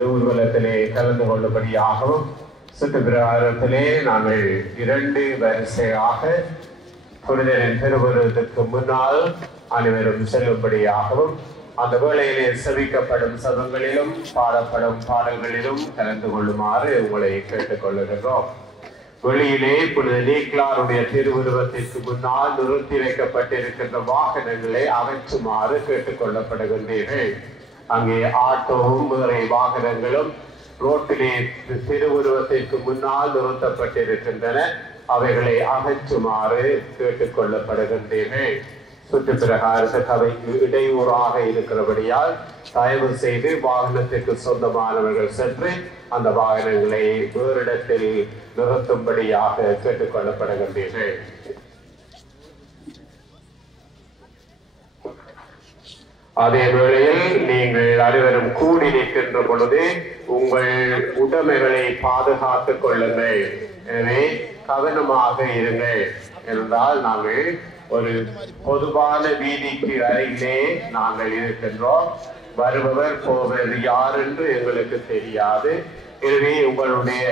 ஊர்வலத்திலே கலந்து கொள்ளும்படியாகவும் சுற்றுப்பிரகாரத்திலே நாங்கள் 2 வரிசையாக புனிதரின் திருவுருவத்திற்கு முன்னால் அனைவரும் செல்லும்படியாகவும் அந்த வேளையிலே செவிக்கப்படும் சதங்களிலும் பாடப்படும் பாடல்களிலும் கலந்து கொள்ளுமாறு உங்களை கேட்டுக்கொள்ளுகின்றோம். வெளியிலே புனித நீக்லாருடைய திருவுருவத்திற்கு முன்னால் நிறுத்தி வைக்கப்பட்டிருக்கின்ற வாகனங்களை அகற்றுமாறு கேட்டுக்கொள்ளப்படுகின்றீர்கள். அங்கே ஆட்டோவும் வேற வாகனங்களும் ரோட்டிலே திருவுருவத்திற்கு முன்னால் நிறுத்தப்பட்டிருக்கின்றன. அவைகளை அகற்றுமாறு கேட்டுக்கொள்ளப்படுகின்றீர்கள். சுற்றுப்பிரகாரத்துக்கு அவைக்கு இடையூறாக இருக்கிறபடியால் தயவு செய்து வாகனத்திற்கு சொந்தமானவர்கள் சென்று அந்த வாகனங்களை வேறு இடத்தில் நிறுத்தும்படியாக கேட்டுக்கொள்ளப்படுகின்றீர்கள். அதே வேளையில் நீங்கள் அனைவரும் கூடி நிற்கின்ற பொழுது உங்கள் உடைமைகளை பாதுகாத்துக் கொள்ளுங்கள். எனவே கவனமாக இருங்கள். என்றால் நாங்கள் ஒரு பொதுவான வீதிக்கு அருகிலே நாங்கள் இருக்கின்றோம். வருபவர் போவது யார் என்று எங்களுக்கு தெரியாது. எனவே உங்களுடைய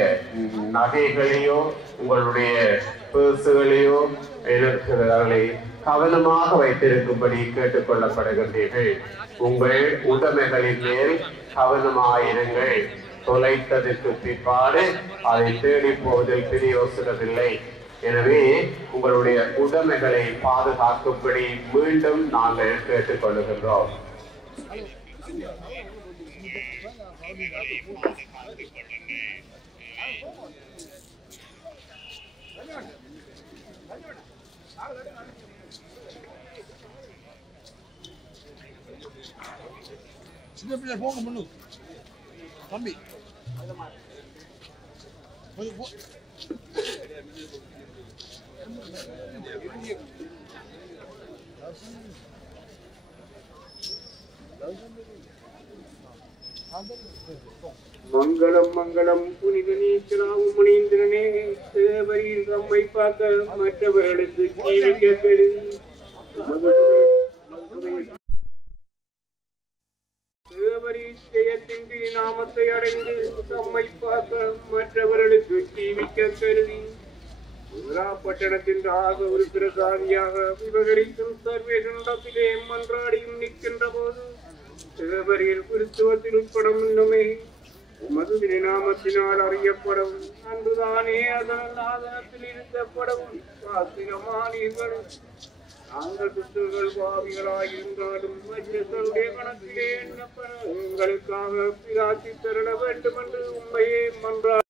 நகைகளையோ உங்களுடைய பேர்சுகளையோ இருக்கிறவர்களை கவனமாக வைத்திருக்கும்படி கேட்டுக்கொள்ளப்படுகின்றீர்கள். உங்கள் உடைமைகளின் மேல் கவனமாயிருங்கள். தொலைத்ததற்கு பிற்பாடு அதை தேடி போவதில் பிரயோசனமில்லை. எனவே உங்களுடைய உடைமைகளை பாதுகாக்கும்படி மீண்டும் நாங்கள் கேட்டுக்கொள்ளுகின்றோம். சின்ன பிள்ளை போங்க முன்னு தம்பி மங்களம் மங்களம் புனித நீச்சலாவும் முனீந்திரனே, தேவரின் தம்மை பார்க்க மற்றவர்களுக்கு ஜீவிக்க தேவரீச்சயத்தின்றி நாமத்தை அடைந்து தம்மை பார்க்க மற்றவர்களுக்கு ஜீவிக்க கருதி பட்டணத்தின் ஆக ஒரு பிரசாதியாக விவகரிக்கும் சர்வேசனிடத்திலே மன்றாடியும் நிற்கின்ற போது தேவரில் கிறிஸ்துவத்தில் உட்படும் இன்னுமே உமது நாமத்தினால் அறியப்படும் அன்றுதானே அதன் ஆதனத்தில் இருக்கப்படவும் சாத்திரமானீர்கள். நாங்கள் கிறிஸ்துவர்கள் பாவிகளாயிருந்தாலும் மற்றவர்களுடைய கணக்கிலே எண்ணப்பட எங்களுக்காக பிரார்த்தி தருள வேண்டும் என்று உண்மையே மன்றாடி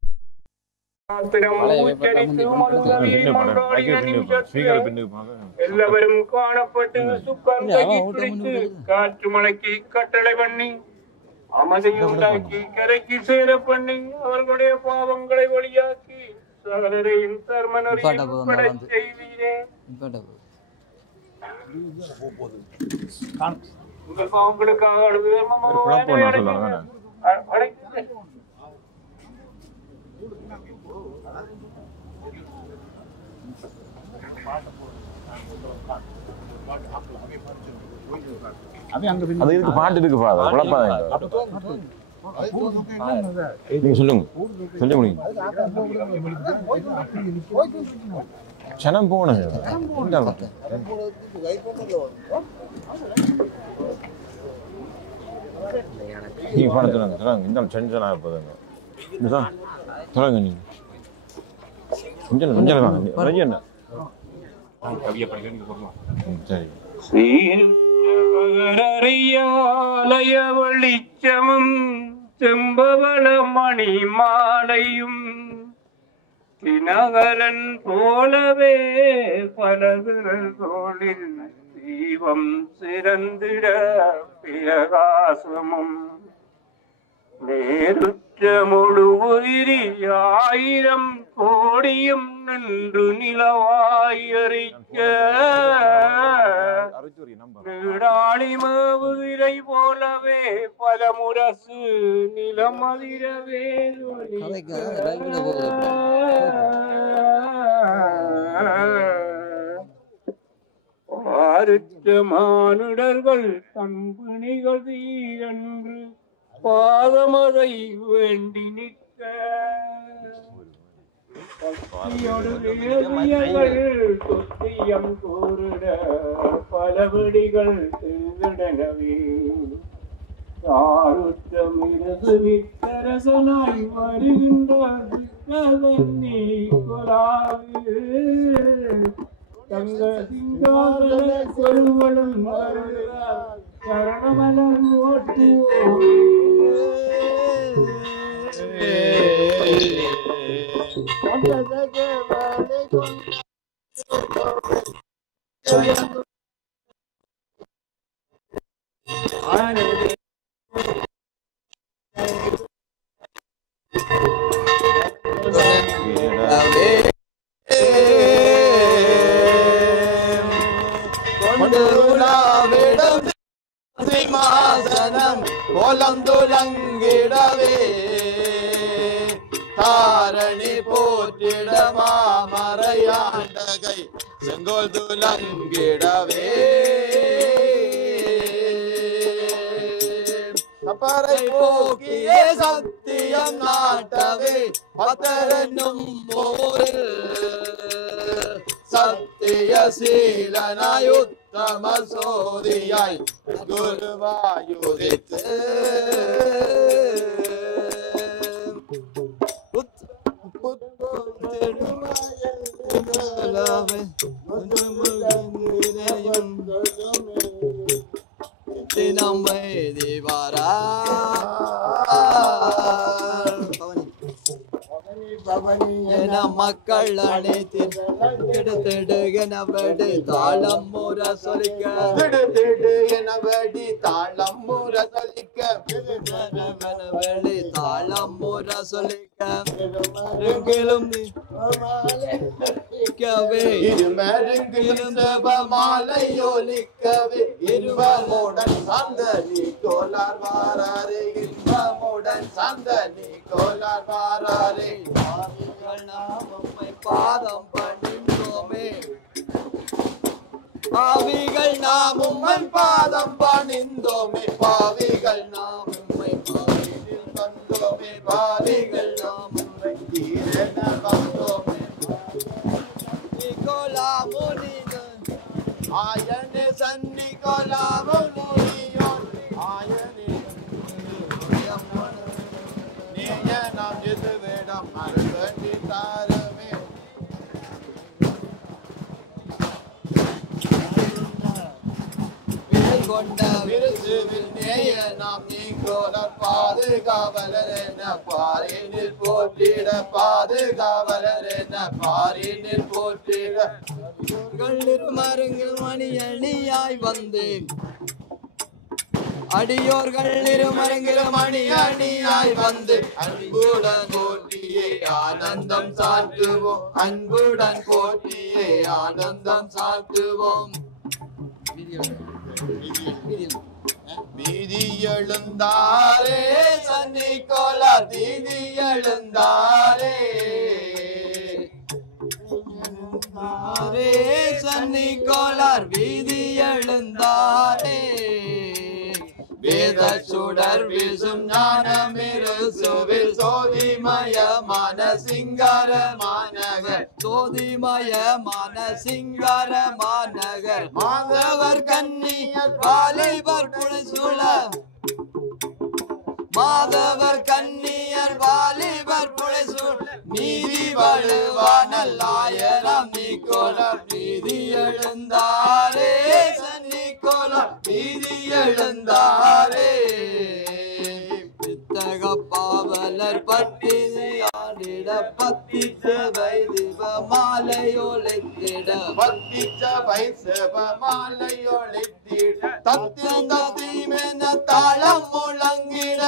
எல்லாவரும் காணப்பட்டு சுக்கம் பிடித்து காற்று மலைக்கு கட்டளை பண்ணி அமைதியை உண்டாக்கி கரைக்கு சேர பண்ணி அவர்களுடைய பாவங்களை வழியாக்கி சகலரையும் தர்மனரையும் செய்வீரே. உங்கள் பாவங்களுக்காக அழுது அது இருக்கு, பாட்டு இருக்கு, குழப்பாங்க. நீங்க சொல்லுங்க, சொல்ல முடியும். சனம் போனது நீங்க பாட சொல்லுங்க, சொல்லுங்க. இந்த டென்ஷன் ஆக போதுங்க. சொல்லுங்க நீங்க கொஞ்சம் கொஞ்சம் வாங்க என்ன சரி. அறியாலய வெளிச்சமும் செம்பவள மணி மாலையும் தினகரன் போலவே பலவிரல் தோளில் தீபம் சிறந்திட பிரகாசமும் நேருற்ற முழு உயிரி 1000 கோடியும் நின்று நிலவாயறிக்க நீடாளி மேவுதிரை போலவே பலமுரசு நிலமதிரவே ஆறுற்ற மானுடர்கள் தம்பிணிகள் தீரன்று பாதமதை வேண்டி நிற்க தொத்தியம் கூறிட பலவடிகள் திருடனவே ஆருத்தமிரது நித்தரசனாய் வருகின்றார் நீ கொலாவு தங்க சிங்காதன கொருவனும் வருகிறார் சரணமலம் ஓட்டு சிம்மாசனம் கோலந்துலங்கிடவே தாரணி போற்றிட மாமறையாண்டகை செங்கோல் துலங்கிடவே அப்பறை போக்கிய சத்தியம் நாட்டவே பத்தரனும் போரில் சத்திய சீலனாய் உத்தம சோதியாய் குருவாயுதித்து நம்மை தேவாரா என மக்கள் அனைத்து எனபடி தாளம் முற சொல்லிக்க எனபடி தாளம் முற சொல்லிக்க தாளம் முற சொல்லிக்க இருமருங்கிலும் மாலையொலிக்கவே இருவமுடன் சந்தனி கோலார் வாராரே இன்பமுடன் சந்தனி கோலார் வாராரே பாதம் பணிந்தோமே பாவிகள் நாம் உம்மன் பாதம் பணிந்தோமே பாவிகள் நாம் உம்மை பாவியில் வந்தோமே பாவிகள் நாம் உம்மை தீரென வந்தோமே நிகோலா முனிதன் ஆயனே சன்னிகோலா முனியோன் ஆயனே நேய நாம் எது வேடம் மறுபடி தாரமே கொண்ட விருதுவில் நேய நாம் நீங்கோலர் பாதுகாவலர் என பாரினில் போற்றிட பாதுகாவலர் என பாரினில் போற்றிட மருங்கில் மணி அணியாய் வந்தேன் அடியோர்கள் இருமருங்கில் மணி அணியாய் வந்து அன்புடன் போற்றியே ஆனந்தம் சாட்டுவோம் அன்புடன் போற்றியே ஆனந்தம் சாட்டுவோம் வீதி எழுந்தாரே சன்னி கோலா தீதி எழுந்தாரே சன்னி கோலார் வீதி எழுந்தாரே வேத சுடர் வீசும் ஞானமிரு சுவில் சோதிமயமான சிங்காரமானகர் சோதிமயமான சிங்காரமானகர் மாதவர் கன்னியர் வாலிபர் புடைசூழ மாதவர் கன்னியர் வாலிபர் புடைசூழ் நீதி வழுவானல் ஆயரம் நிக்கோலர் வீதி எழுந்தாரே சன்னிக்கோலர் வீதி எழுந்தாரே வித்தக பாவலர் பட்டி ஆடிட பத்திச்ச வைதிவ மாலையொழித்திட பத்திச்ச வைசவ மாலையொழித்திட தத்தின் தத்திமென தாளம் முழங்கிட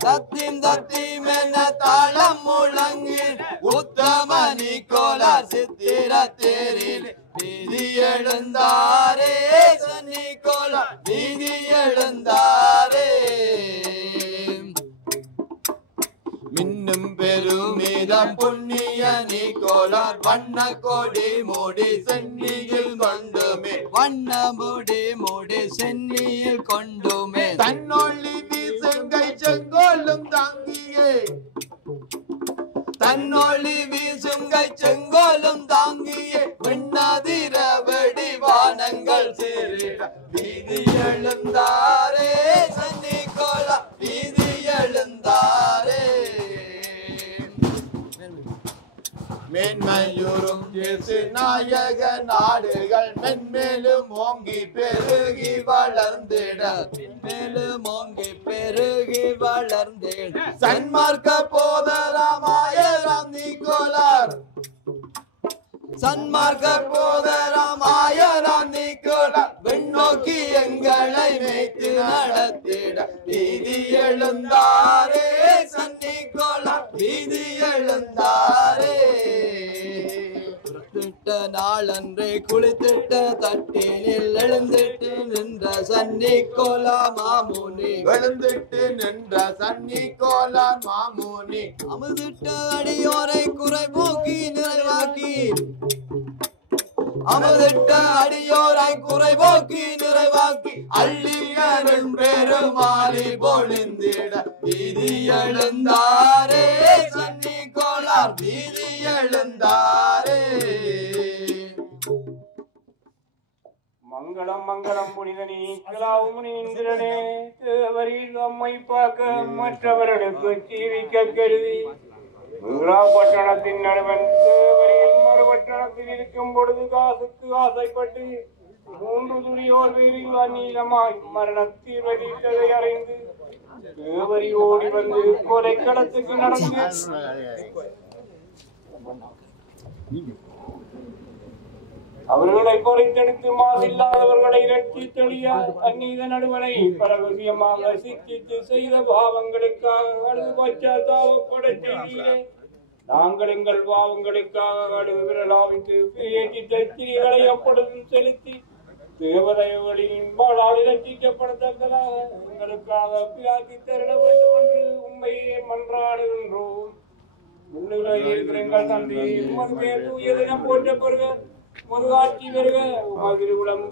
தத்தின் தத்திமென தாளம் முழங்கி உத்தம நிக்கோலா சித்திர தேரில் வீதி எழுந்தாரே சன்னிக்கோலா வீதி எழுந்தாரே மின்னும் பெருமிதம் புண்ணிய நிக்கோலார் வண்ண கொடி மூடி சென்னியில் கொண்டுமே வண்ண முடி மூடி சென்னியில் கொண்டுமே தன்னொள்ளி செங்கோலும் தாங்கியே தன்னொளி வீசும் கை செங்கோலும் தாங்கியே விண்ணாதிர வெடி வானங்கள் சீரிட வீதி எழுந்தாரே சன்னிகோலா வீதி எழுந்தாரே மேன்மையூரும் இயேசு நாயக நாடுகள் மென்மேலும் ஓங்கி பெருகி வளர்ந்திட மென்மேலும் ஓங்கி பெருகி வளர்ந்திட சன்மார்க்க போதராமாயராம் நிக்கோலார் சன்மார்க்க போதராமாயராம் நிக்கோலார் விண்ணோக்கி எங்களை மேய்த்து நடத்திட வீதி எழுந்தாரே சன்னிகோலார் வீதி எழுந்தாரே நாளன்றே குளித்திட்ட தட்டினில் எழுந்திட்டு நின்ற சன்னிகோலா மாமுனி எழுந்திட்டு நின்ற சன்னிகோலா மாமுனி அமுதிட்ட அடியோரை குறை போக்கி நிறைவாக்கி அமுதிட்ட அடியோரை குறை போக்கி நிறைவாக்கி அள்ளியருள் பெருமாறி பொழிந்திட வீதி எழுந்தாரே சன்னிகோலார் வீதி எழுந்தாரே மங்களம் மங்களம் புனிதனி கலாவுமணி இந்திரனே தேவரில் அம்மை பார்க்க மற்றவர்களுக்கு ஜீவிக்க கருதி பட்டணத்தின் நடுவன் தேவரில் மறுபட்டணத்தில் இருக்கும் பொழுது காசுக்கு ஆசைப்பட்டு 3 துளியோர் வீரில் அந்நீளமாய் மரணத்தில் வதித்ததை அறிந்து தேவரி ஓடி வந்து கொலைக்களத்துக்கு நடந்து அவர்களை பொறித்தெடுத்து மாசில்லாதவர்களை இரட்சி தெளிய அந்நீத நடுவனை பரவசியமாக சிக்கித்து செய்த பாவங்களுக்காக அழுது பச்சாத்தாபப்பட செய்தீரே. நாங்கள் எங்கள் பாவங்களுக்காக அழுது விரலாவித்து பேச்சித்த ஸ்திரீகளை எப்பொழுதும் செலுத்தி தேவதைகளின் பாலால் இரட்சிக்கப்படத்தக்கதாக எங்களுக்காக பிரார்த்தி தருள வேண்டும் என்று உண்மையை மன்றாடுகின்றோம். எங்கள் தந்தை தூயதென போற்ற பெறுக முருகாட்சி வருக உலகம்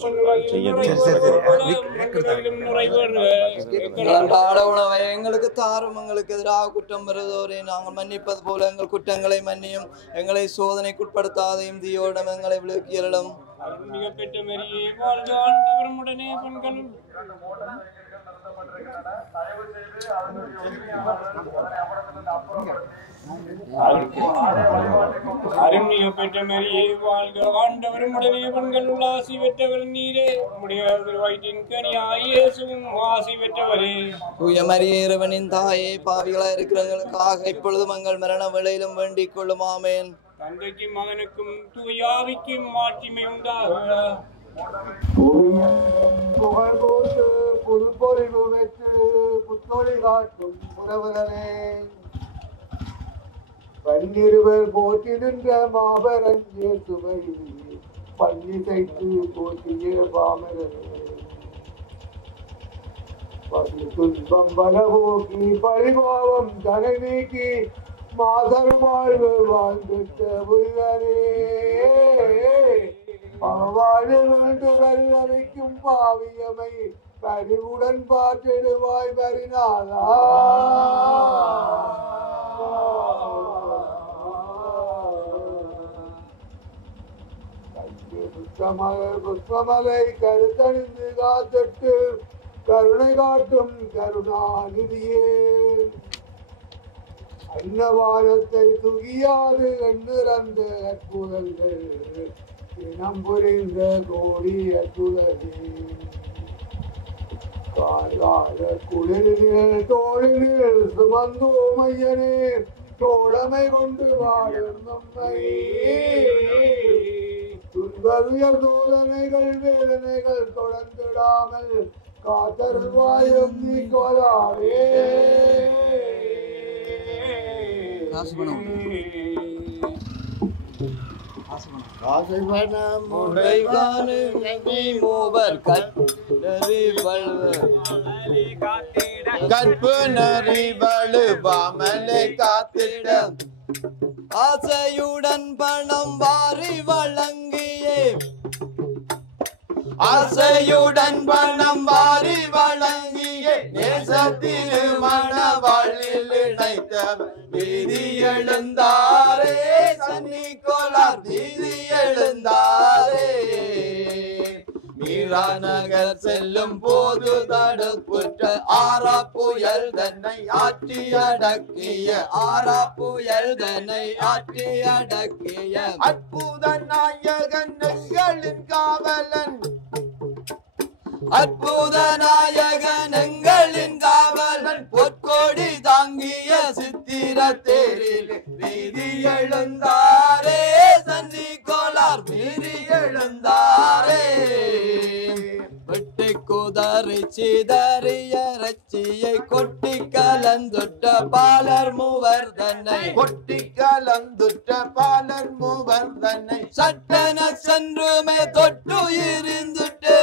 உணவை எங்களுக்கு தாரும் எங்களுக்கு எதிராக குற்றம் வருதோரை நாங்கள் மன்னிப்பது போல எங்கள் குற்றங்களை மன்னியும் எங்களை சோதனைக்குட்படுத்தாதையும் தீயோடம் எங்களை விளக்கியலும் பெற்ற மரியே வாழ்க ஆண்டவருடனே பெண்கள் அருண்மிக பெற்ற மரியே வாழ்க ஆண்டவரும் உடனே பெண்கள் ஆசி பெற்றவர் நீரே உம்முடைய வயிற்றின் கனியாய் இயேசுவும் ஆசி பெற்றவரே. தூய மரியே இறைவனின் தாயே பாவிகளாய் இருக்கிறவங்களுக்காக இப்பொழுதும் எங்கள் மரண வேளையிலும் வேண்டிக் கொள்ளும் ஆமேன். தந்தைக்கும் மகனுக்கும் தூயாவிக்கும் மாட்சிமை உண்டாகுக. புதுப்பொறிவு வைத்து புத்தொழி காட்டும் புறவரனே பன்னிருவர் போற்றி நின்ற மாபரன் இயேசுவை பள்ளி தைத்து போற்றிய பாமரனே பதி துன்பம் பலபோக்கி பழிபாவம் தலை நீக்கி மாதர் வாழ்வு வாழ்ந்துட்ட புரிதனே வாழ்ந்து வல்லமைக்கும் பாவியமை பரிவுடன் பாட்டிடுவாய் பரிநாதா. புஷ்பமலை கருத்தணிந்து காத்திட்டு கருணை காட்டும் கருணாநிதியே அன்னவானத்தை துகியாது எண்ணிறந்த அற்புதங்கள் இனம் புரிந்த கோடி அற்புதமே காலாத குளிரில் தோழில் சுமந்தோம் ஐயனே தோழமை கொண்டு வாழும் நம்மை துன்பவியர் சோதனைகள் வேதனைகள் தொடர்ந்திடாமல் காத்தருள்வாயும் நீ கோலாவே. கற்பு நெறி வலுவாமலே காத்திட ஆசையுடன் பணம் வாரி வழங்கியே ஆசையுடன் பணம் வாரி வழங்கிய நேசத்திரு மணவாழ்வில் இணைத்தவர் வீதி எழுந்தாரே சன்னிக்கோளார் வீதி எழுந்தாரே மீரா நகர் செல்லும் போது தடுப்புற்ற ஆரா புயல் தன்னை ஆற்றி அடக்கிய ஆரா புயல் தன்னை ஆற்றி அடக்கிய அற்புத நாயகன் எங்களின் காவலன் அற்புத நாயகன் எங்களின் காவலன் பொற்கோடி தாங்கிய சித்திர தேரில் வீதி எழுந்தாரே சன்னிக்கோளார் வீதி எழுந்தாரே வெட்டி குதறி சிதறிய ரச்சியை கொட்டி கலந்துட்ட பாலர் மூவர் தன்னை கொட்டி கலந்துட்ட பாலர் மூவர் தன்னை சட்டன சென்றுமே தொட்டுயிருந்துட்டு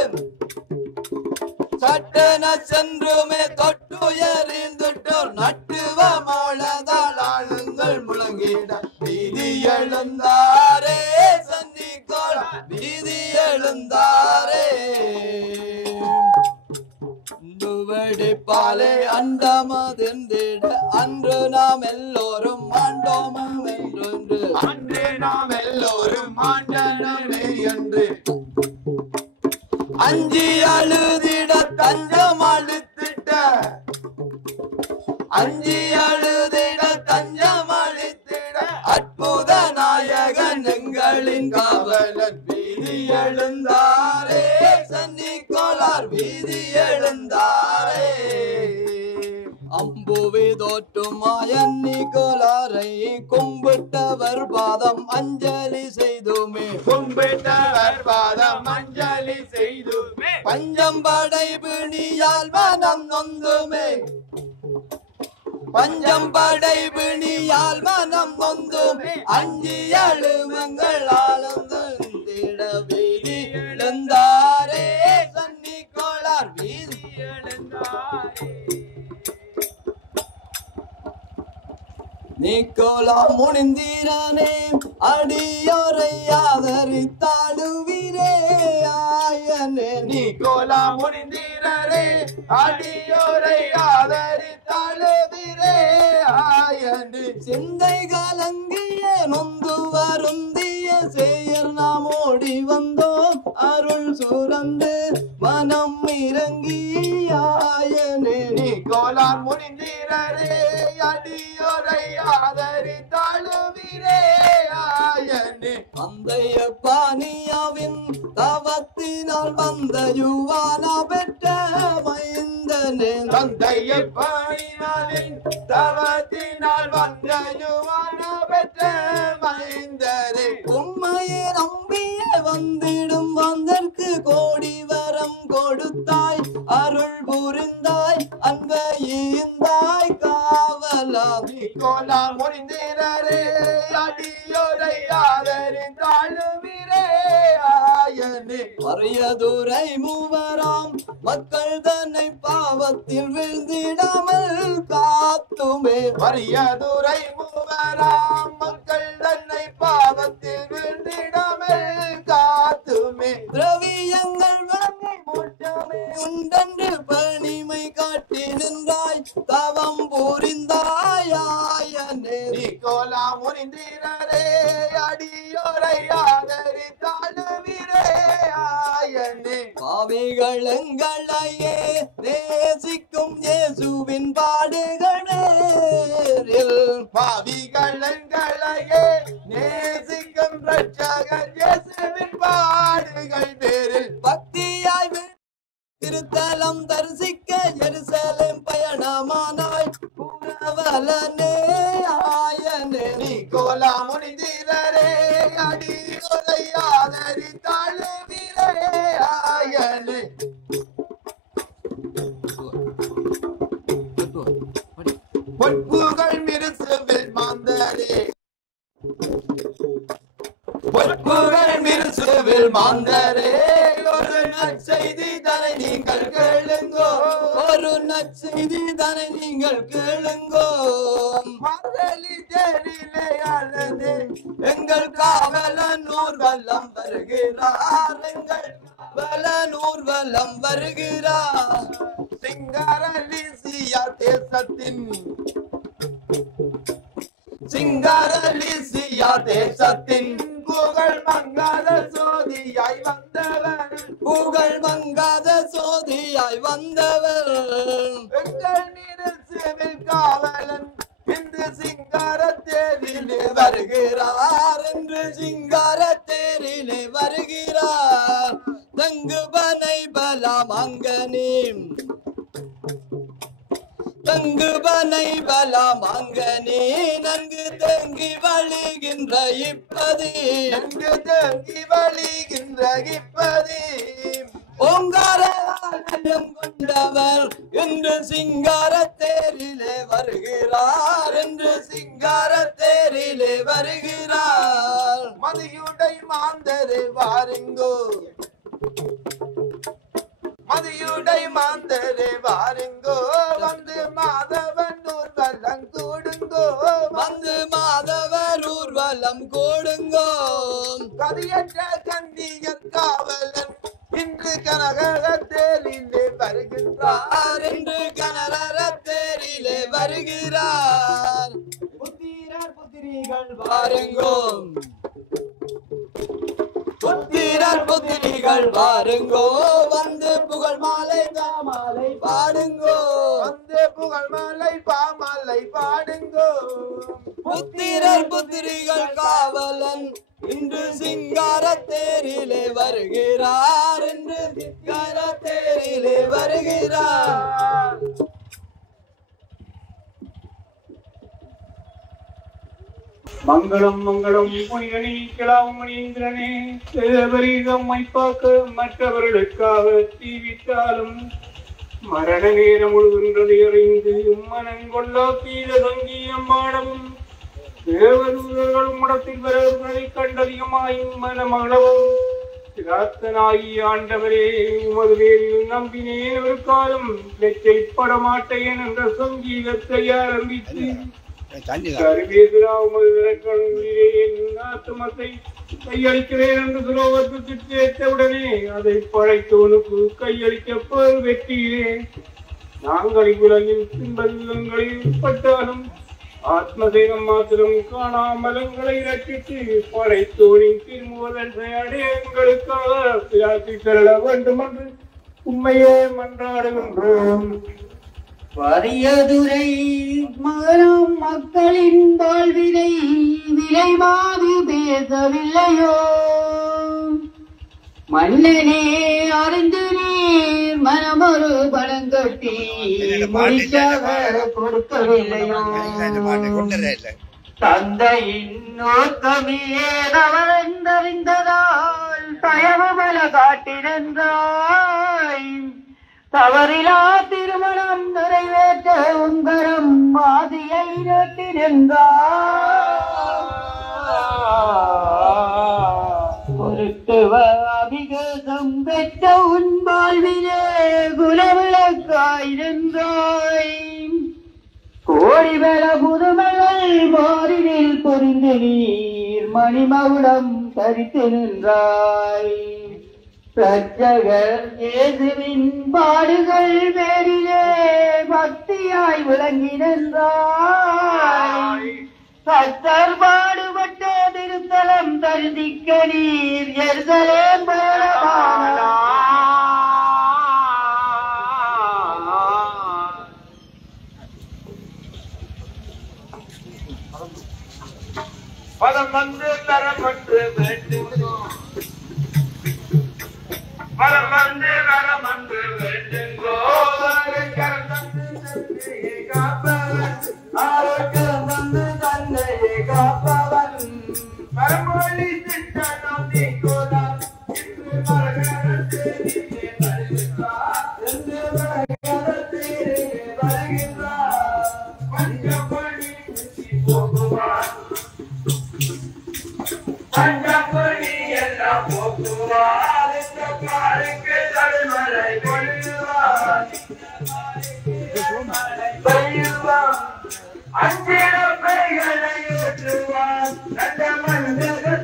சட்டன சென்றுமே தொட்டுயறிந்துட்டோர் நட்டுவ மோளதால் ஆளுங்கள் முழங்கிட வீதி எழுந்தாரே சன்னிக்கோள் வீதி எழுந்தாரே வெடிப்பாலே அண்டமதிர்ந்திட அன்று நாம் எல்லோரும் ஆண்டோமம் என்று அன்று நாம் எல்லோரும் ஆண்டனமே என்று அஞ்சி அழுதிட தஞ்சம் அழுத்திட்ட அஞ்சி அழுதிட தஞ்சம் அழுத்திட அற்புத நாயகன் எங்களின் காவலன் வீதி எழுந்தாரே சன்னிக்கோளார் வீதி எழுந்தாரே அம்புவி தோற்றும் மாயன்னி கோளாரை கும்பிட்டவர் பாதம் அஞ்சலி செய்துமே கும்பிட்டவர் பாதம் அஞ்சலி செய்துமே பஞ்சம்படை பிணியால் மனம் நொந்துமே பஞ்சம்படை பிணியால் மனம் நொந்துமே அஞ்சி அழுமங்கள் ஆழ்ந்து வீதி எழுந்தாரே சன்னிக்கோளார் வீதி எழுந்தாரே நிக்கோலா முனிந்தீரானே அடியோரை ஆதரித்தாளுவீரே ஆயனே நிக்கோலா முனிந்தீரே அடியோரை ஆதரித்தாளுவீரே ஆயனே சிந்தை கலங்கிய நொந்து வருந்திய சேயர் நாம் ஓடி வந்தோம் அருள் சுரந்து மனம் இறங்கி ஆயனே நிக்கோலா முனிந்தீரே அடியோரை ஆதரித்தாளுவீரே ஆயனே பந்தய பானியாவின் தவத்தினால் வந்த யுவான பெற்ற மைந்தனே பந்தய பானியாவின் தவத்தினால் வந்த யுவான பெற்ற மைந்தரே உம்மையே நம்பியே வந்திடும் வந்தற்கு கோடி வரம் கொடுத்தாய் அருள் புரிந்தாய் அன்பை ஈந்தாய் காவலா நிக்கோலா முனிந்தீரே அடியோரை ஆதரித்தாளுவீரே ஆயனே வரியதுரை மூவராம் மக்கள் தன்னை பாவத்தில் வீழ்ந்திடாமல் காத்துமே வரியதுரை மூவராம் மக்கள் தன்னை பாவத்தில் வீழ்ந்திடாமல் காத்துமே திரவியங்கள் வழங்கி முற்றமே உண்டென்று பணிமை காட்டி நின்றாய் தவம் புரிந்தாயாயனே நிக்கோலா முனிந்தீரே அடியோரை ஆதரித்தாளுவீரே ஆயனே பாவிகள் எங்களையே நேசிக்கும் இயேசுவின் பாடுகளேரில் பாவிகள் எங்களையே நேசிக்கும் இரட்சகர் இயேசுவின் பாடுகள் பேரில் பக்தியாய் திருத்தலம் தரிசிக்க எருசலேம் பயணமானாய் புரவலனே ஆயனே நிக்கோலா முனிந்தீரே அடியோரை ஆதரித்தாளுவீரே ஆயனே பொற்புகள் மிருசுவில் மாந்தரே பொற்புகள் மிருசுவில் மாந்தரே ஒரு நற்செய்தி தனை நீங்கள் கேளுங்கோ ஒரு நற்செய்தி தனை நீங்கள் கேளுங்கோ மரளி தேரிலே அழுது எங்கள் எங்கள் காவலன் ஊர்வலம் வருகிறார், எங்கள் காவலன் ஊர்வலம் வருகிறார். சிங்காரலிசியா தேசத்தின் சிங்காரலிசியா தேசத்தின் புகழ் மங்காத சோதியாய் வந்தவர், புகழ் மங்காத சோதியாய் வந்தவர். எங்கள் நிறசிவில் காவலன் இன்று சிங்கார தேரிலே வருகிறார், என்று சிங்கார தேரிலே வருகிறார். தங்குபனை பலமங்கனே தங்குபனை பலமங்கனே நன்கு தங்கி வழிகின்ற இப்பதி, நன்கு தங்கி வழிகின்ற இப்பதி. ஓங்காரம் கொண்டவர் என்று சிங்கார தேரிலே வருகிறார், என்று சிங்கார தேரிலே வருகிறார். மதியுடை மாந்தரே வாருங்கோ, மதியுடை மாந்தரே வாருங்கோ, வந்து மாதவன் ஊர்வலம் கூடுங்கோ, வந்து மாதவர் ஊர்வலம் கூடுங்கோ. கதியற்ற கந்தியன் காவலன் இன்று கனகர தேரிலே வருகின்றார், இன்று கனகர தேரிலே வருகிறார். புத்திரர் புத்திரிகள் வாருங்கோ, புத்திரர் புத்திரிகள் வாருங்கோ, வந்து புகழ் மாலை பாமாலை பாடுங்கோ, வந்து புகழ் மாலை பாமாலை பாடுங்கோ. புத்திரர் புத்திரிகள் காவலன் இன்று சிங்கார தேரிலே வருகிறார், இன்று சிங்கார தேரிலே வருகிறார். மங்களம் மங்களம் புனிதனே கிளாமணீந்திரனே, தேவரீகம் மைப்பாக்க மற்றவர்களுக்காக தீவித்தாலும் மரண நேரம் முழுகின்றது அறிந்து மனங்கொள்ளா கீழ சங்கீயம் பாடவும் தேவதூதர்களும் முடத்தில் வருவதை கண்டதிகமாய் மனமளவும் பிரார்த்தனாகி ஆண்டவரே உமது பேரில் நம்பினேன் ஒரு காலம் வெச்சைப்பட மாட்டேன் என்ற சங்கீதத்தை ஆரம்பித்து கையளிக்கிறேன் என்று சுலோகத்துக்கு சேர்த்தவுடனே அதை படைத்தவனுக்கு கையளிக்க வெற்றியிலே நாங்கள் இவ்வுலகில் துன்பங்களில் உட்பட்டாலும் ஆத்மதேகம் மாத்திரம் காணாமலங்களை ரட்சித்து படைத்தோனின் திருமுவதன் அடையங்களுக்காக பிரார்த்தி தர வேண்டும் என்று உண்மையே மன்றாடுகின்றோம். வரியதுரை மகனம் மக்களின் வாழ்வினை விலைமாது பேசவில்லையோ? மன்னனே அறிந்து நீர் மனமொரு பழங்கட்டி முடிச்சாக கொடுக்கவில்லையோ? தந்தையின் நோக்கமே தவறந்தறிந்ததால் தயவுபல காட்டிருந்தாய். தவறிலா திருமணம் நிறைவேற்ற உங்கரம் மாதியை பொருத்துவ அபிகேசம் பெற்ற உன் வாழ்விலே குலவிளக்காயிருந்தாய். கோடிவள புதுமகள் மாறினில் பொறிந்து நீர் மணிமகுடம் தரித்து நின்றாய். பிரஜகர் இயேசுவின் பாடுகள் பேரிலே பக்தியாய் விளங்கி நின்றாய். கர்த்தர் பாடுபட்ட திருத்தலம் தரிசிக்க நீர் எருசலேம் பதம் வந்து தரப்பட்டு வேண்டுமோ, பதம் வந்து வரமன்று வேண்டுங்கோ. காப்பவன் ஆரோக்கியம் வந்து தன்னையே காப்பவன் பரமொழி திட்டம் நீக்கோதான் என்று மரகரத்திலே வருகின்றார், என்று மரகரத்திலே வருகின்றார். பஞ்சப்படி போகுவார், பஞ்சப்படி எல்லாம் போக்குவார். இந்த பாருக்கு தடுமலை கொள்ளுவார், அஞ்சிடம் பைகளை ஊற்றுவார். நல்ல மனிதர்கள்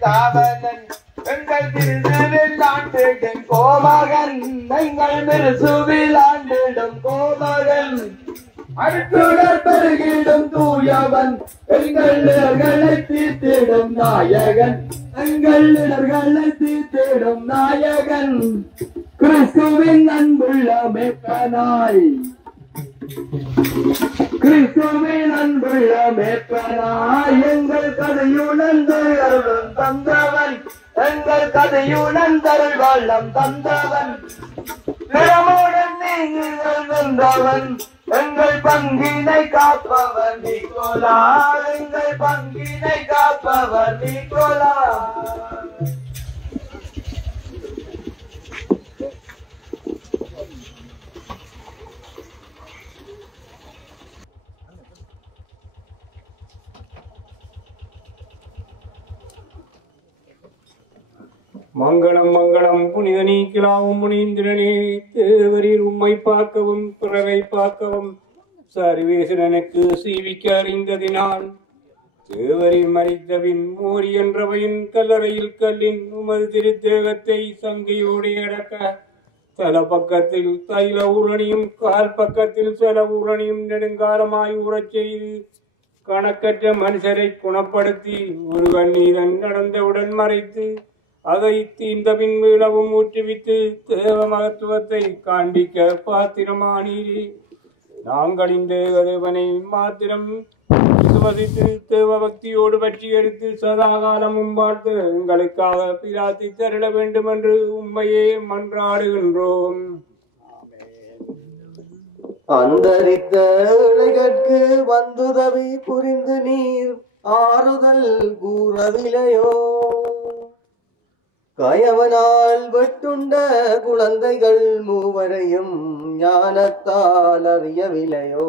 காவலன் எங்கள் திருநெல் ஆண்டிடும் கோமகன் எங்கள் மிருசுவில் ஆண்டிடும் கோமகன் அருட்டுடல் பெருகிடும் தூயவன் எங்கள் இடர்களை தீர்த்திடும் நாயகன் எங்கள் இடர்களை தீர்த்திடும் நாயகன் கிறிஸ்துவின் அன்புள்ள மேற்பனாய் கிறிஸ்துவின் அன்புள்ள மேற்பனாய் எங்கள் கதையுடன் தருளம் தந்தவன் எங்கள் கதையுடன் தருள் வள்ளம் தந்தவன் திறமுடன் நீங்கள் வென்றவன் எங்கள் பங்கினை காப்பவன் நிக்கோலா எங்கள் பங்கினை காப்பவன் நிக்கோலா மங்களம் மங்களம் புனித நீக்கிலாவும் முனீந்திரனே தேவரீர் உம்மை பார்க்கவும் பிறரை பார்க்கவும் சர்வேசனனுக்கு சீவிக்க அறிந்ததினால் தேவரீர் மறித்தவின் மோரி என்றவையின் கல்லறையில் கல்லின் உமது திருத்தேகத்தை சங்கையோடு அடக்க தல பக்கத்தில் தைல ஊரணியும் கால் பக்கத்தில் செல ஊரணியும் நெடுங்காலமாய் ஊறச் செய்து கணக்கற்ற மனுஷரை குணப்படுத்தி ஒரு கண்ணீரன் நடந்தவுடன் மறைத்து அதை தீந்தபின் மீளவும் ஊற்றுவித்து தேவ மகத்துவத்தை காண்பிக்க பாத்திரமானீரே. நாங்கள் இந்த தேவனை மாத்திரம் விசுவசித்து தேவ பக்தியோடு பற்றி எடுத்து சதாகாலமும் பார்த்து எங்களுக்காக பிரார்த்தி தருள வேண்டும் என்று உண்மையே மன்றாடுகின்றோம். அந்தரித்த உலகற்கு வந்துதவி புரிந்து நீர் ஆறுதல் கூறவில்லையோ? கயவனால் வெட்டுண்ட குழந்தைகள் மூவரையும் ஞானத்தால் அறியவில்லையோ?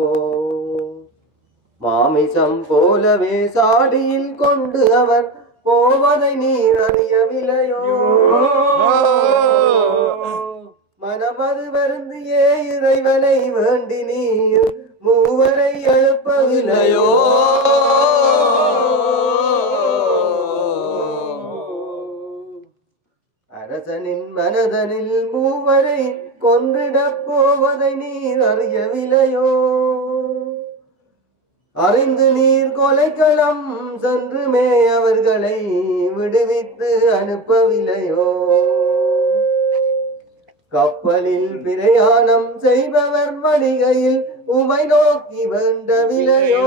மாமிசம் போலவே சாடியில் கொண்டு அவர் போவதை நீர் அறியவில்லையோ? மனமது வருந்தியே இறைவனை வேண்டி நீர் மூவரை எழுப்பவில்லையோ? அரசனின் மனதனில் மூவரை கொன்றிடப் போவதை நீர் அறியவில்லையோ? அறிந்து நீர் கொலைக்களம் சென்றுமே அவர்களை விடுவித்து அனுப்பவில்லையோ? கப்பலில் பிரயாணம் செய்பவர் மளிகையில் உமை நோக்கி வேண்டவில்லையோ?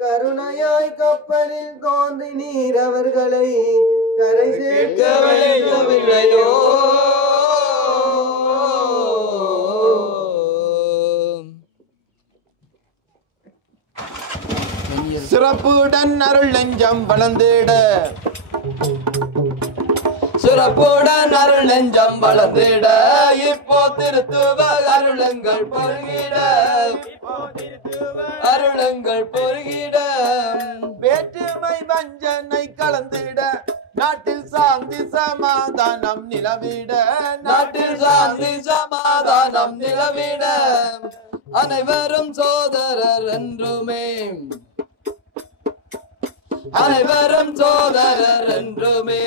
கருணையாய் கப்பலில் தோன்றி நீர் அவர்களை கரை சேர்க்க வைக்கவில்லையோ? சிறப்புடன் அருள் நெஞ்சம் வளர்ந்திட சிறப்புடன் அருள் நெஞ்சம் வளர்ந்திட இப்போ திருத்துவ அருளங்கள் பொருகிட அருளங்கள் பொருகிட வேற்றுமை வஞ்சனை கலந்திட நாட்டில் சாந்தி சமாதானம் நிலவிட நாட்டில் சாந்தி சமாதானம் நிலவிட அனைவரும் சோதரர் என்றுமே அனைவரும் சோதரர் என்றுமே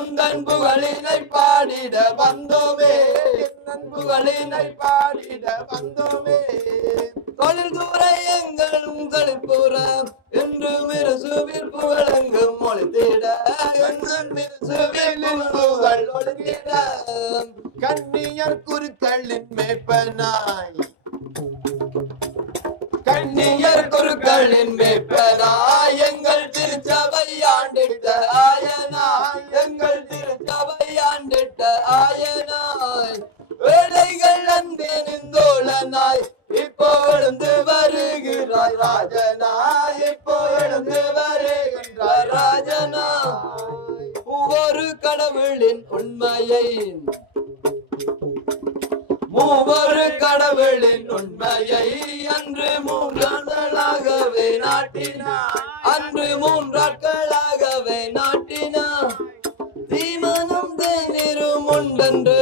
உந்தன் புகழினை பாடிட வந்தோமே புகழினை பாடிட வந்தோமே தொழில் துறை எங்கள் உங்களிப்புறம் என்று மிருசுவில் புகழெங்கும் ஒளித்திட புகழ் ஒளித்திட கண்ணியர் குருக்களின் மேய்ப்பனாய் கண்ணியர் குருக்களின் மேய்ப்பனாய் எங்கள் திருச்சபை ஆண்டிட்ட ஆயனாய் எங்கள் திருச்சபை ஆண்டிட்ட ஆயனாய் வேலைகள் அன்பேனின் தோழனாய் இப்போ எழுந்து வருகிறாய் ராஜனாய் இப்போ எழுந்து வருகின்றாய் ராஜனாய் ஒவ்வொரு கடவுளின் உண்மையை மூவரு கடவுளின் உண்மையை அன்று மூன்றாட்களாகவே நாட்டினார் அன்று மூன்றாட்களாகவே நாட்டினார் தீமனும் தேநீரும் உண்டென்று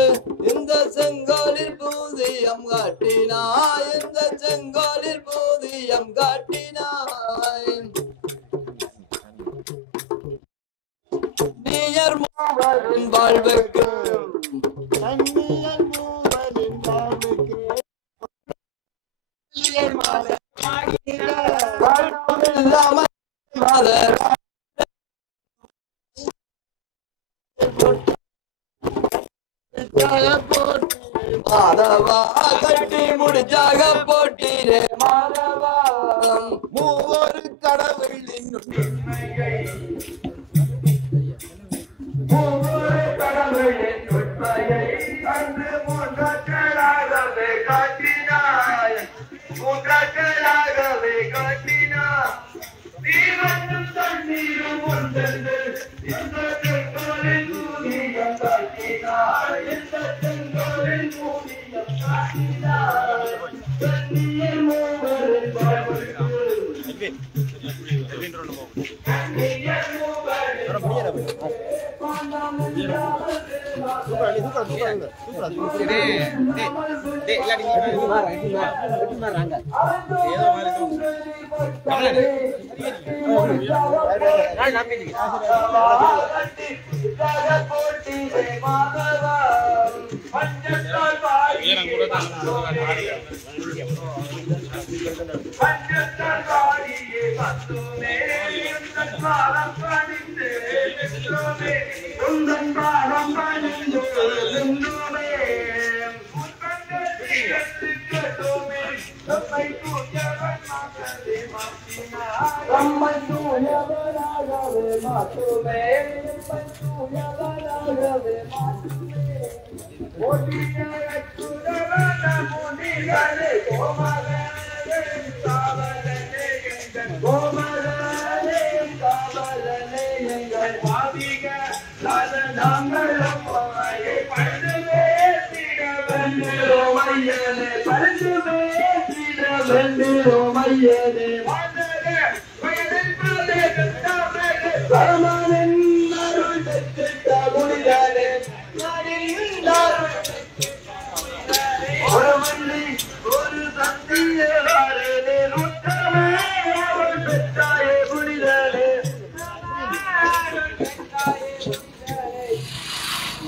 இந்த செங்கோலில் பூதியம் காட்டினாய் இந்த செங்கோலில் பூதியம் காட்டினாய் நீயர் மூவரின் வாழ்வுக்கு மாதவா கட்டி முடிச்சாக போட்டிரே மாதவா மூவொரு கடவுளின் கடவுளின் உண்மையை அன்று மூன்றாட்களாகவே காட்டினாய் மூன்றாட்களாகவே காட்டினாய் தீவனும் தண்ணீரும் ஒன்றென்று இந்த செங்கோலின் ஊதியம் காட்டினாய் இந்த செங்கோலின் ஊதியம் காட்டினாய் தண்ணீர் மூவரின் வாழ்வுக்கு தண்ணீர் மூவரின்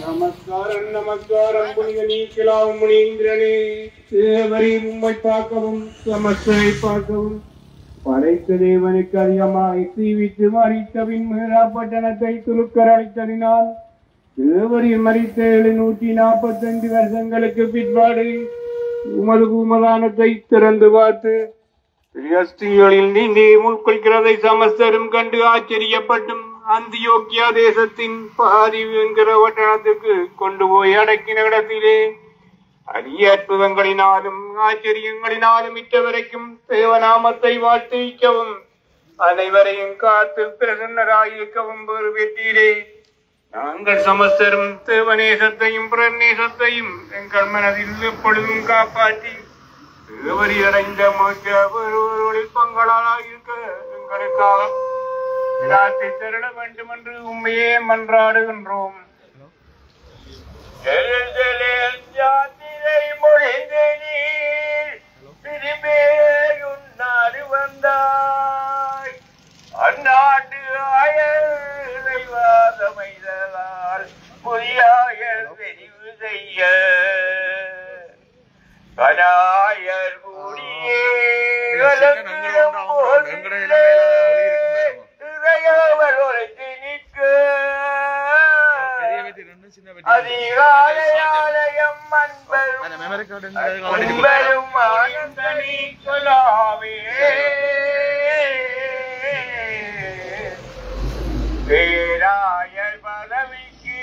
நமஸ்காரம் நமஸ்காரம் புனித நீக்கலாவும் முனீந்திரனே தேவரை உம்மை பார்க்கவும் சமஸ்தை பார்க்கவும் படைத்த தேவனுக்கு அதிகமாய் தீவித்து மறித்த பின் மீறாப்பட்டணத்தை துலுக்கரளித்ததினால் தேவரில் மறித்த 745 வருஷங்களுக்கு பிற்பாடு உமது பூமதானத்தை திறந்து பார்த்து அஸ்திகளில் நீந்தி முள்கொள்கிறதை சமஸ்தரும் கண்டு ஆச்சரியப்பட்டும் அந்தியோக்கியா தேசத்தின் பாதி என்கிற வட்டணத்துக்கு கொண்டு போய் அடக்கின இடத்திலே அரிய அற்புதங்களினாலும் ஆச்சரியங்களினாலும் இட்டவரைக்கும் தேவநாமத்தை வாழ்த்திக்கவும் அனைவரையும் காத்து பிரசன்னராயிருக்கவும் பெற்றீரே. நாங்கள் சமஸ்தரும் தேவநேசத்தையும் பிரநேசத்தையும் எங்கள் மனதில் எப்பொழுதும் காப்பாற்றி தேவரி அடைந்த ஒளில் பங்களாக இருக்க எங்களுக்காக தருட வேண்டும் என்று உண்மையே மன்றாடுகின்றோம். மொழிந்து நீர் திரும்பே உன்னாடு வந்தாய் அந்நாட்டு ஆயவாதமைதலால் புதிய தெரிவு செய்ய கனாயர் கூடியே நிற்க அதிகாலையாலயம் அன்பரும் ஆனந்தனிக்கலாவே பேராயர் பதவிக்கு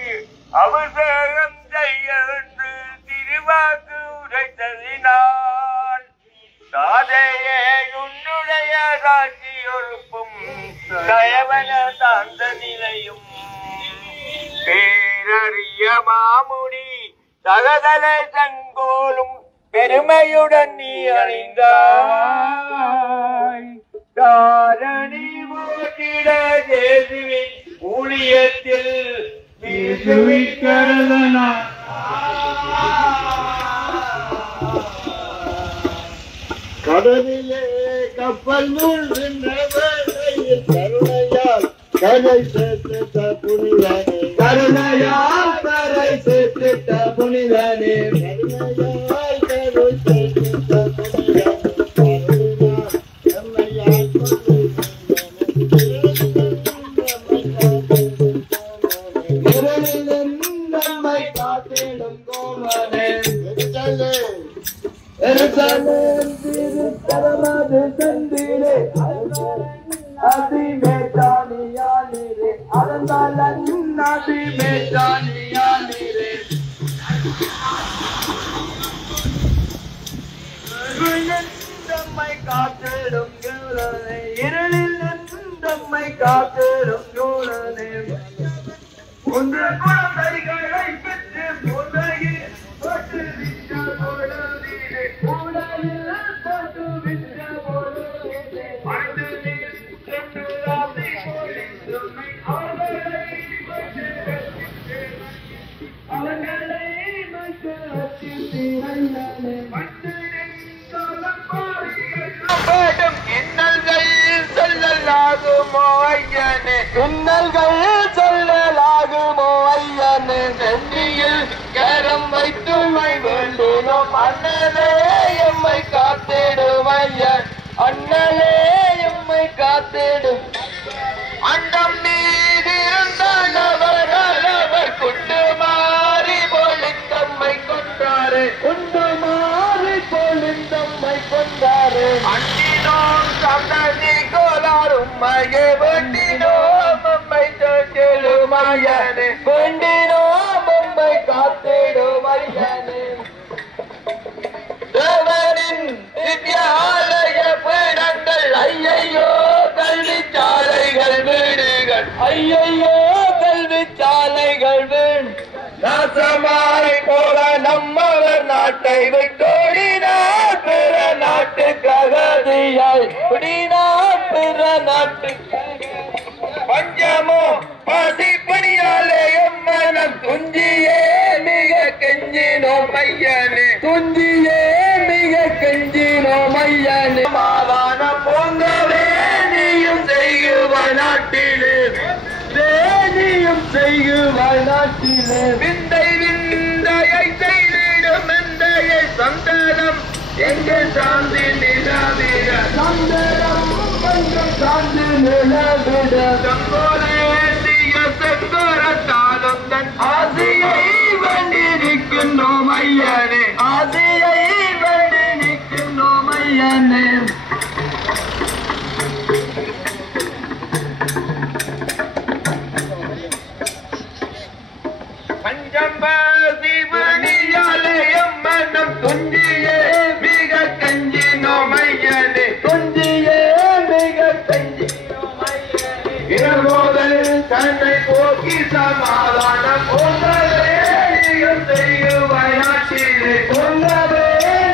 அபிஷேகம் செய்ய என்று திருவாக்கு உரைத்ததினால் தாதையே உன்னுடைய காட்சி ஒழுப்பும் தயவன தாழ்ந்த நிலையும் பேரறிய மாமுடி தகதலை சங்கோலும் பெருமையுடன் நீ அணிந்தாய் தாரணி ஓட்டிட தேசுவின் ஊழியத்தில் கடலிலே கப்பல் மூழ்கின்ற கருணையால் கரை சேர்த்த புனிதனே கருணையால் கரை சேர்த்த புனிதனே கருணையால் கரை சேர்த்த புனிதனே நம்மை காத்திடும் கோமனே திருத்தரமது செந்திலே அதி மேட்டானியானிரே அறந்தால் அதி மேட்டானியானிரே தம்மை காத்திடும் யூரனே இருளில் தம்மை காத்திடும் யூரனே ஒன்று குழந்தைகளை பெற்று முறையில் போட்டு விட்ட பொழுதிலே உலகில் போட்டு விட்ட பொழுதிலே மனிதனே சென்று ராசி போலிசுமை அவர்களை மற்ற அச்சித்திரையானே மன்னனின் காலம் பாடும் இன்னல்கள் சொல்லலாகுமோ ஐயனே இன்னல்கள் சொல்லலாகுமோ ஐயனே நெஞ்சியில் கரம் வைத்து வேண்டினோம் அண்ணலே எம்மை காத்திடும் ஐயன் அண்ணலே எம்மை காத்திடும் அண்டம் நீதிருந்தவர் குண்டு மாறி போலிந்தம்மை கொண்டாரு குண்டு மாறி போலிந்தம்மை கொண்டாரு அண்டினோம் சந்ததி கோலாரும் மையே வெண்டினோம் அம்மை கேளும் ஐயனே வெண்டினோம் அம்மை காத்திடும் ஐயனே தேவனின் வித்யாலய பீடங்கள் ஐயையோ கல்வி சாலைகள் வீடுகள் ஐயையோ கல்வி சாலைகள் வீடு நாசமாய் போல நம்மவர் நாட்டை விட்டோடினார் பிற நாட்டுக்கு அகதியாய் குடினார் பிற நாட்டுக்கு பஞ்சமோ பசிப்பணியாலே எம்மனம் துஞ்சியே மிக கெஞ்சினோம் ஐயனே துஞ்சியே மிக கெஞ்சினோம் ஐயனே சமாதானம் பொங்கவே நீயும் செய்குவாய் நாட்டிலே வேணியும் செய்குவாய் நாட்டிலே விந்தை விந்தையை செய்திடும் எந்தையை சந்தனம் எங்கள் சாந்தி நிலவிட சந்தனம் கொஞ்சம் சாந்தி நிலவிட சங்கோலேந்திய செங்கோரத்தாலும் தன் ஆசையை வேண்டி நிற்கின்றோம் ஐயனே ஆசையை வேண்டி நிற்கின்றோம் ஐயனே பஞ்சம்பாசி பணியாலயம் மனம் துஞ்சியே மிக கஞ்சினோம் ஐயனே துஞ்சியே மிக கஞ்சினோம் ஐயனே இரவோதல் தன்னை கவலை போக்கி சமாதானம் பொங்கவே நீயும் செய்யுவாய் நாட்டிலே பொங்கவே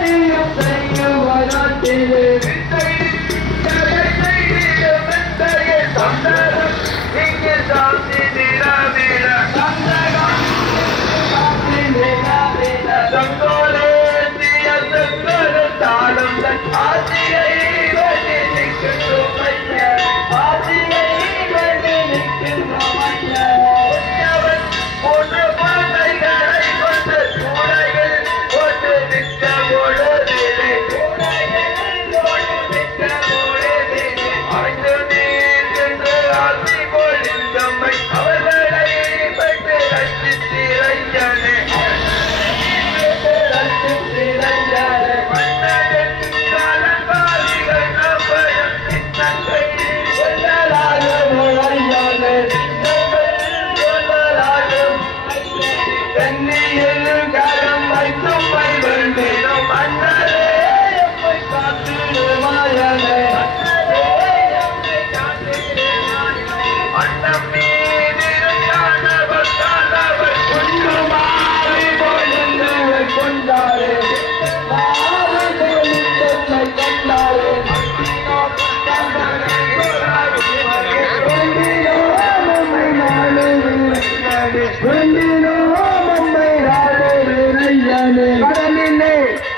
நீயும் செய்யுவாய் நாட்டிலே சந்தனம் இங்கே சாந்தி நிராவில சங்கோலே தாளம் ஆட்சியை வேண்டி நிற்கின்றோம் ஐயா ஆட்சியை வேண்டி நிற்கின்றோம் ஐயா போன்ற குழந்தைகளை கொண்டு கூடைகள் போட்டு நிற்க பொழுதிலே ஆய்ந்து நீர் சென்று ஆசி பொழிந்தம்மை அவர்களை பெற்று ரசித்திரையனே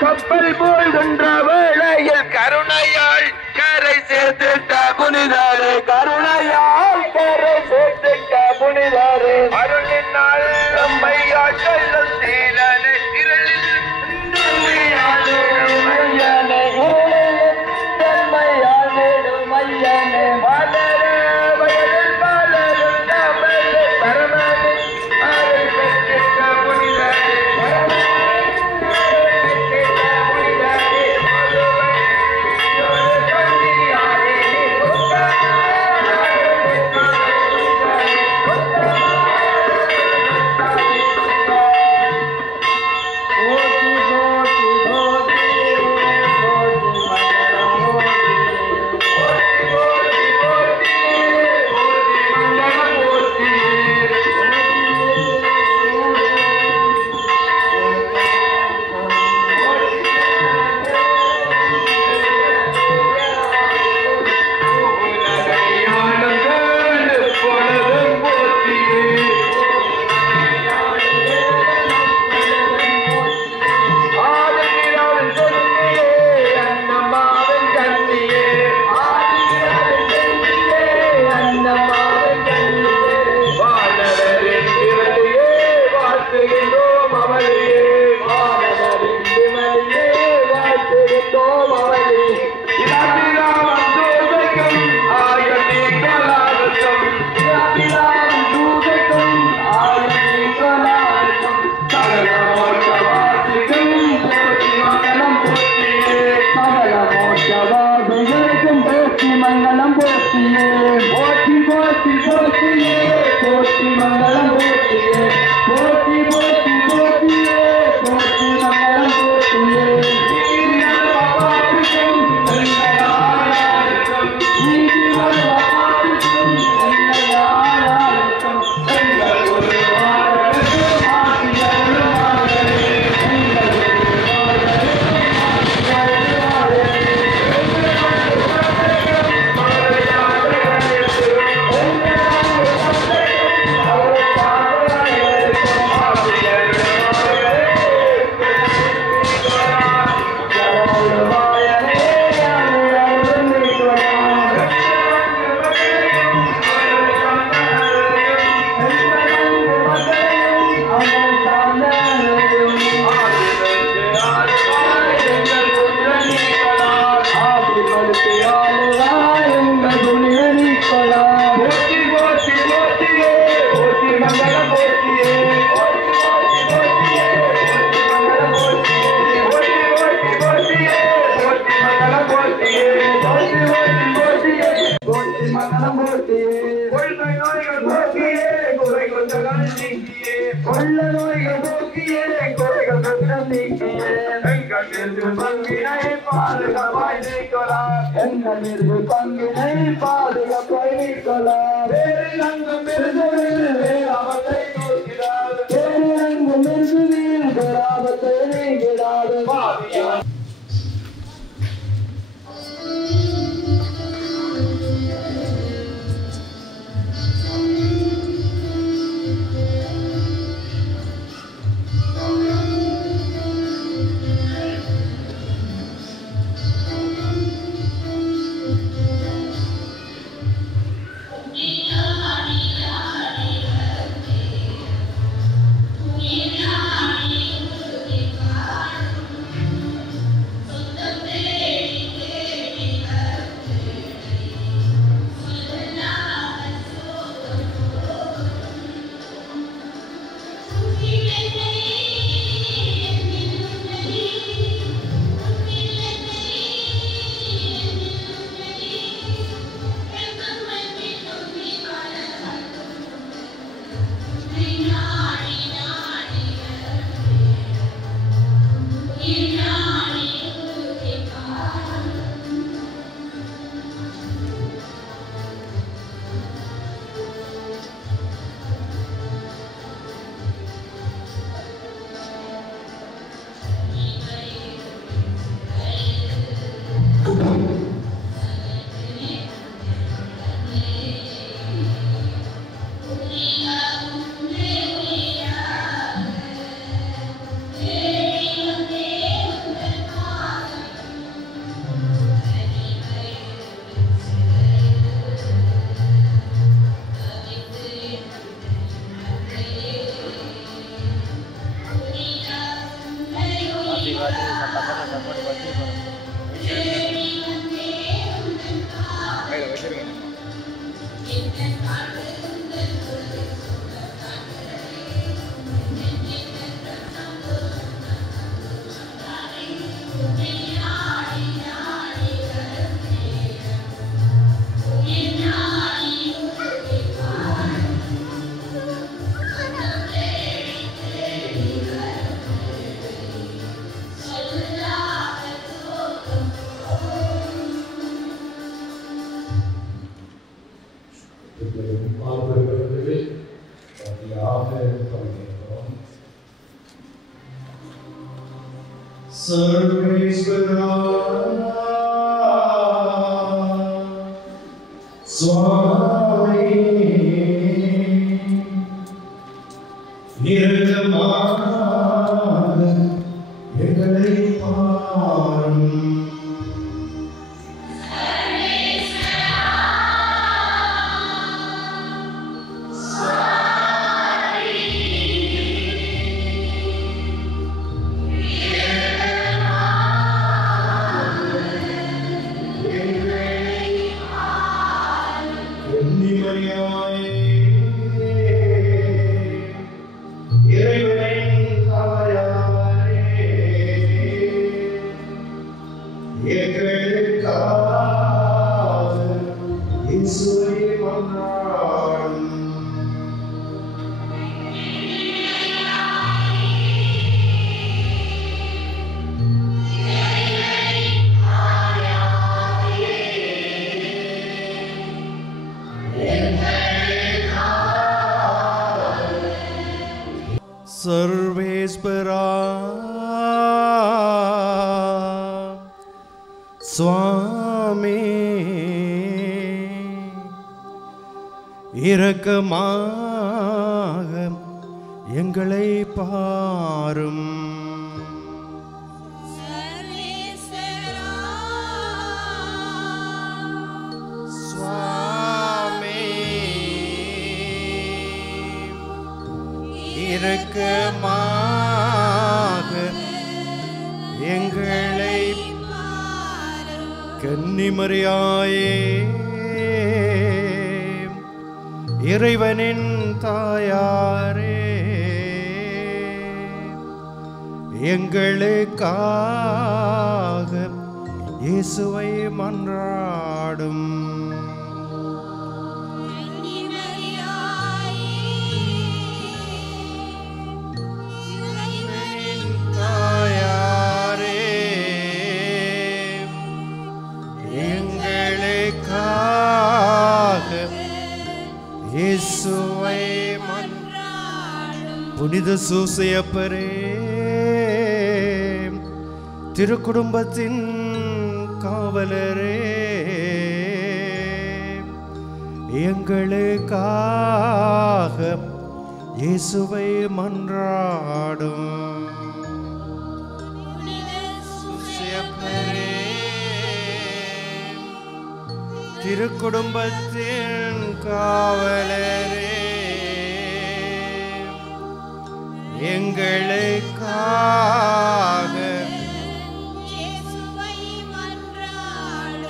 கப்பல் போல் கொன்ற வேளையில் கருணையால் கரை சேர்த்துட்ட புனிதாரே கருணையால் கரை சேர்த்துட்ட புனிதாரே அருளினால் நம்மை ஆற்றலும் சீலனே இருளில் பாதுகாப்பாய் வைக்கொள்ளார் எங்களிருந்து பங்கினை பாதுகாப்பை வைக்கொள்ளார் வேறு அங்கும் அவத்தை நோக்கிறார் வேறு அங்கும் ஆபத்தை நீங்கிறார் सर्वेश्वरा स्वामी இரக்கமாக எங்களை பாரும் சுவாமி இரக்கமாக எங்களை கன்னிமரியாயே இறைவனின் தாயாரே எங்களுக்காக இயேசுவை மன்றாடும் தாயாரே புனித சூசையப்பரே, திருக்குடும்பத்தின் காவலரே, எங்களுக்காக இயேசுவை மன்றாடும். திருக்குடும்பத்தின் காவலரே, எங்களுக்காக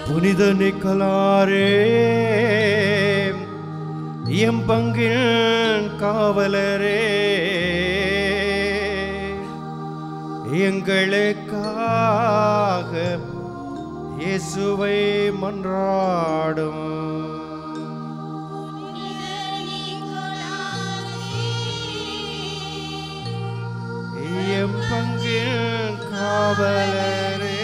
புனித நிக்கலாரே, எம் பங்கின் காவலரே, எங்களுக்காக இயேசுவை மன்றாடும். எம் பங்கின் காவலரே,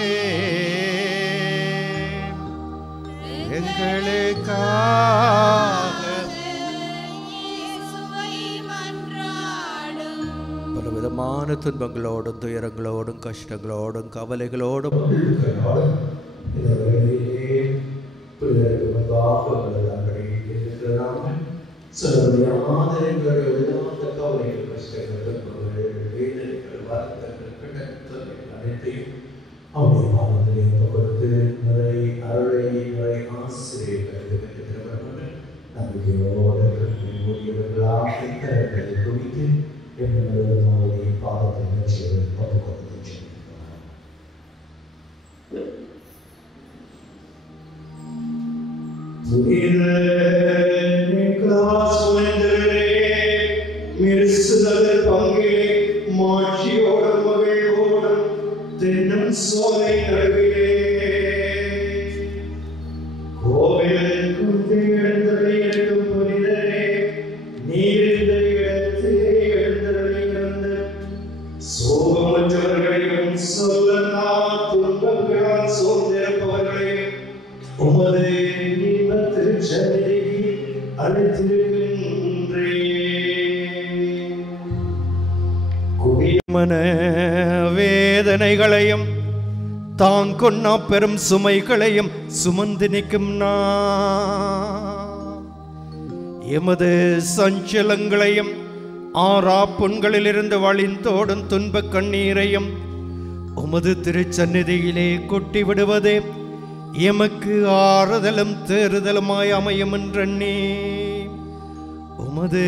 எங்களுக்காக பலவிதமான துன்பங்களோடும் துயரங்களோடும் கஷ்டங்களோடும் கவலைகளோடும் மன வேதனைகளையும் தாங்கொன்ன பெரும் சுமைகளையும் சுமந்து நிற்கும் எமது சஞ்சலங்களையும் ஆறா புண்களிலிருந்து வழிந்தோடும் துன்ப கண்ணீரையும் உமது திருச்சந்நிதியிலே கொட்டி விடுவதே எமக்கு ஆறுதலும் தேறுதலுமாய் அமையும் என்றெண்ணி உமது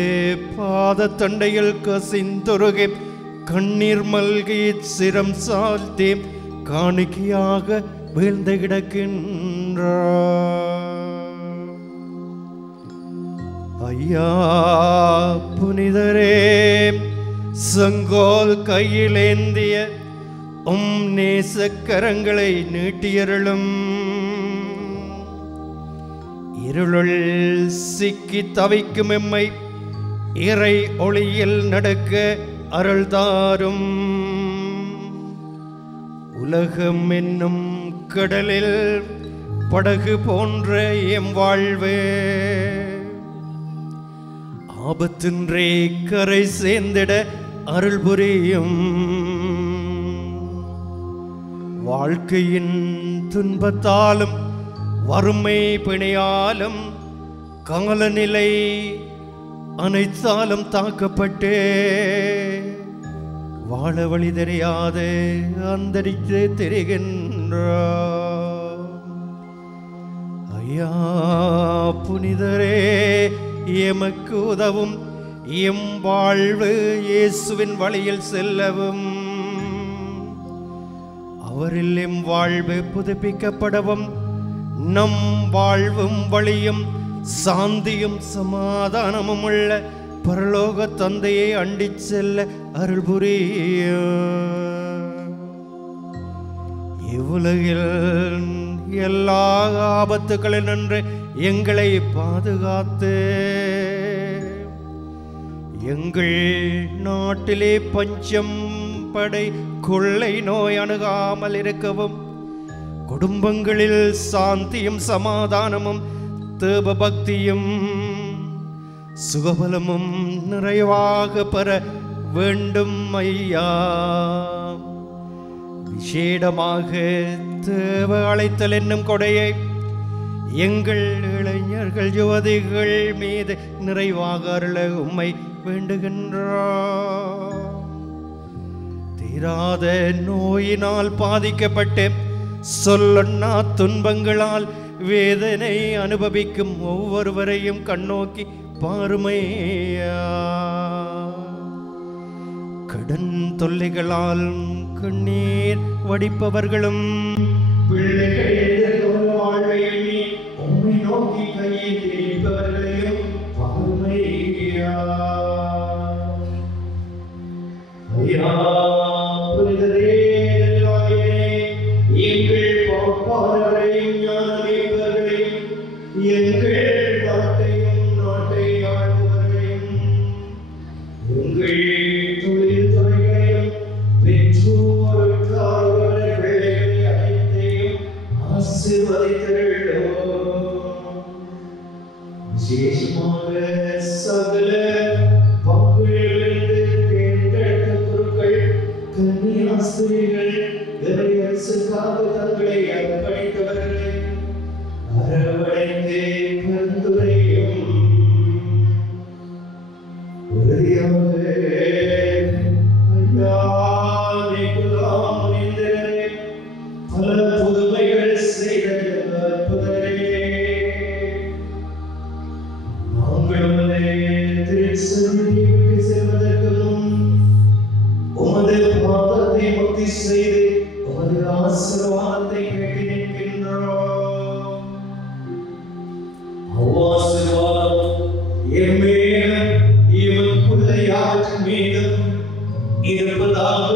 பாத தண்டையில் கசிந்துருகி கண்ணீர் மல்கி சிரம் சாழ்த்தி காணிக்கையாக வீழ்ந்து கிடக்கின்றார். ஐயா புனிதரே, செங்கோல் கையிலேந்திய நேசக்கரங்களை நீட்டியருளும். இருளுள் சிக்கி தவிக்கும் எம்மை இறை ஒளியில் நடக்க அருள்தாரும். உலகம் என்னும் கடலில் படகு போன்ற எம் வாழ்வு ஆபத்தின்றே கரை சேர்ந்திட அருள் புரியும். வாழ்க்கையின் துன்பத்தாலும் வறுமை பிணையாலும் காலநிலை அனைத்தாலும் தாக்கப்பட்டு வாழ வழி தெரியாது அந்தரித்து திரிகின்றார். ஐயா புனிதரே, எமக்கு உதவும். எம் வாழ்வு இயேசுவின் வழியில் செல்லவும் அவரில் எம் வாழ்வு புதுப்பிக்கப்படவும் நம் வாழ்வும் வழியும் சாந்தியும் சமாதானமும் உள்ள பரலோக தந்தையை அண்டிச் செல்ல அருள் புரிய. இவ்வுலகில் எல்லா ஆபத்துகளில் நின்று எங்களை பாதுகாத்து எங்கள் நாட்டிலே பஞ்சம் படை கொள்ளை நோய் அணுகாமல் இருக்கவும் குடும்பங்களில் சாந்தியும் சமாதானமும் தேவ பக்தியும் சுகபலமும் நிறைவாக பெற வேண்டும் ஐயா. விசேடமாக தேவ அழைத்தல் என்னும் கொடையை எங்கள் இளைஞர்கள் யுவதிகள் மீது நிறைவாக அருள உம்மை வேண்டுகின்றோம். தீராத நோயினால் பாதிக்கப்பட்டு சொல்லொன்னா துன்பங்களால் வேதனை அனுபவிக்கும் ஒவ்வொருவரையும் கண்ணோக்கி பாருமையா. கடன் தொல்லைகளால் கண்ணீர் வடிப்பவர்களும் பிள்ளைகள் வாழ்வையில் உம்மை நோக்கி கையை திரிப்பவர்களையும் பாருமையா. ஐயா புனிதரே எங்கள் பாப்பாளரையும் ஞானமேற்பவர்களையும் எங்கள் நாட்டையும் நாட்டை ஆளுபவர்களையும் எங்கள் தொழில் துறைகளையும் பெற்றோர் பிள்ளைகளை அனைத்தையும் ஆசீர்வதித்தருளும். விசேஷமாக சகல பங்குகளிலிருந்து தேர்ந்தெடுத்த குருக்கள் கன்னியாஸ்திரிகள் இறையரசுக்காக தங்களை அர்ப்பணித்தவர்களை அரவணைத்து பரிந்துரையும். உறுதியாக ஐயா நீக்குலாம் முனிந்தரே, பல புதுமைகள் செய்த அற்புதரே, நாங்கள் உமது திருச்செவியை விட்டு செல்வதற்கு முன் உமது பாதத்தை முக்தி செய்து உமது ஆசீர்வாதத்தை கேட்டு நிற்கின்றோம். அவ்வாசீர்வாதம் எம்மேலும் இவன் பிள்ளையாற்றின் மீதும் இருப்பதாக